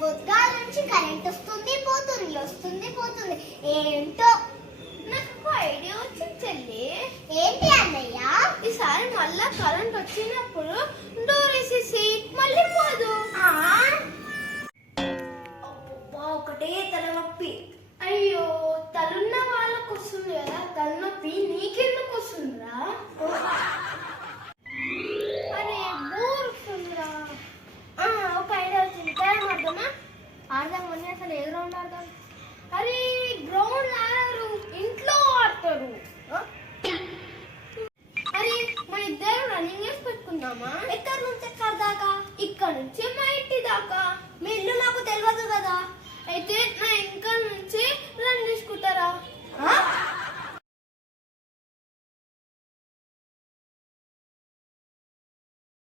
బొద్దుగాల నుంచి కరెంట్ వస్తుంది పోతుంది వస్తుంది పోతుంది. ఏంటో? నాకు ఐడియా వచ్చింది చెల్లి ఏంటి అన్నయ్య? ఈసారి మళ్ళా కరెంట్ వచ్చినప్పుడు డోర్ వేసేసి మళ్ళీ పోదు ఒకటే తలనొప్పి. అయ్యో ఆడదాం కానీ అసలు ఏ గ్రౌండ్ ఆడదాం అరే గ్రౌండ్ ఆడరు ఇంట్లో ఆడతారు. అరే మన ఇద్దరు రన్నింగ్ చేసి పెట్టుకుందామా? ఎక్కడి నుంచి ఎక్కడ దాకా? ఇక్కడ నుంచి